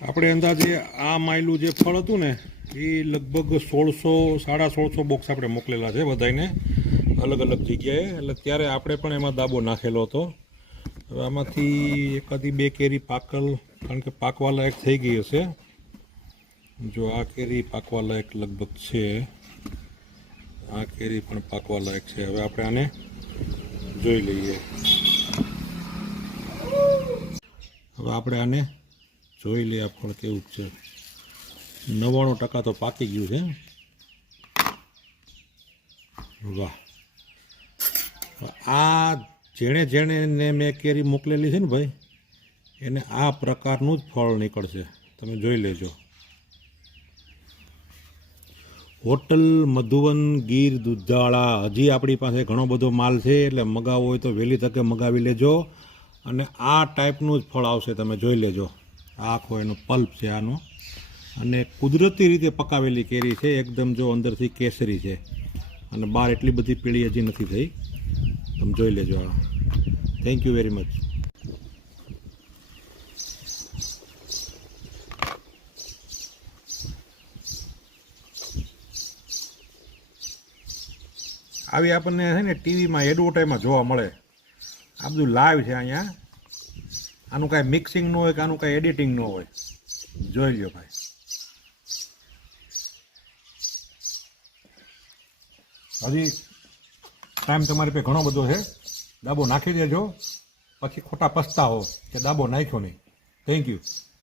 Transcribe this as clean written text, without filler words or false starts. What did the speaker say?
આપણે અંદાજે આ માયલું જે ફળ હતું ને એ લગભગ 1600-1650 બોક્સ આપણે મોકલેલા છે બધાને અલગ અલગ જગ્યાએ. એટલે ત્યારે આપણે પણ એમાં દાબો નાખેલો હતો. હવે આમાંથી એકાદી બે કેરી પાકલ, કારણ કે પાકવા લાયક થઈ ગઈ હશે. જો આ કેરી પાકવા લાયક લગભગ છે, આ કેરી પણ પાકવા લાયક છે. હવે આપણે આને જોઈ લઈએ. હવે આપણે આને જોઈ લઈએ આ ફળ કેવું છે. 99% તો પાકી ગયું છે. વાહ! આ જેણે જેણે ને મેં કેરી મોકલેલી છે ને ભાઈ, એને આ પ્રકારનું જ ફળ નીકળશે. તમે જોઈ લેજો. હોટલ મધુવન ગીર દુધાળા. હજી આપણી પાસે ઘણો બધો માલ છે, એટલે મગાવવો હોય તો વહેલી તકે મગાવી લેજો. અને આ ટાઈપનું જ ફળ આવશે, તમે જોઈ લેજો. આ આખો એનો પલ્પ છે આનો, અને કુદરતી રીતે પકાવેલી કેરી છે. એકદમ જો અંદરથી કેસરી છે, અને બહાર એટલી બધી પીળી હજી નથી થઈ. તમે જોઈ લેજો. આ થેન્ક યુ વેરી મચ. આવી આપણને છે ને ટીવીમાં એડવર્ટાઈઝમાં જોવા મળે. આ બધું લાઈવ છે અહીંયા. આનું કાંઈ મિક્સિંગ ન હોય કે આનું કાંઈ એડિટિંગ ન હોય. જોઈ લ્યો ભાઈ. હજી ટાઈમ તમારી પાસે ઘણો બધો છે. દાબો નાખી દેજો, પછી ખોટા પસ્તાવો કે દાબો નાખ્યો નહીં. Thank you.